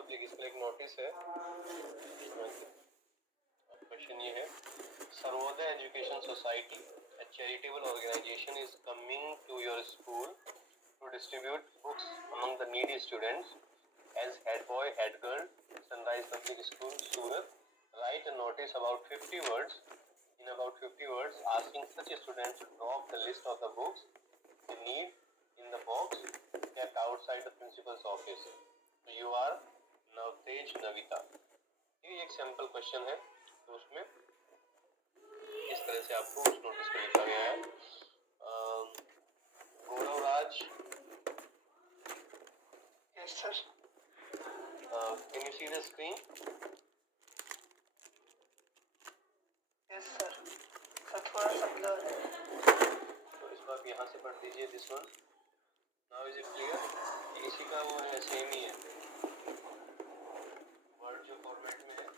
Public, इसका एक notice है। क्वेश्चन ये है, Sarvodaya education society, a charitable organization, is coming to your school to distribute books among the needy students. As head boy, head girl, Sunrise Public School, Surat, write a notice about 50 words, in about 50 words, asking such students to drop the list of the books they need in the box kept outside the principal's office. You are Navtej Navita. ये एक sample question है, तो उसमें इस तरह से आपको उस नोटिस पे लिखा गया है। Gaurav Raj, yes sir. Can you see the screen? Yes sir, थोड़ा सा ब्लर है। तो इसको आप यहाँ से पढ़ दीजिए, this one. Now is it clear? इसी का वो है, सेम ही है, वर्ड जो फॉर्मेट में है।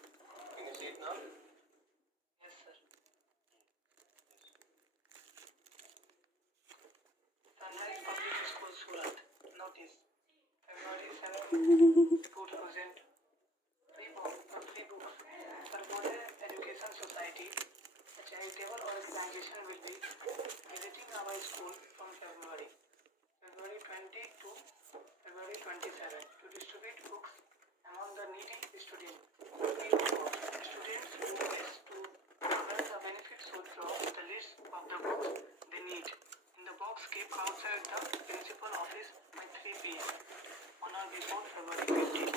Can you see it now? Yes sir. Sunrise public school Surat, notice February 7, 2000, free books. Sarvodaya Education Society, a charitable organization, will be visiting our school from February 20 to February 27 to distribute books among the needy students. Students who wish to avail the benefits should drop the list of the books they need in the box kept outside the principal office by 3 p.m. on or before February 15.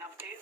Navtej,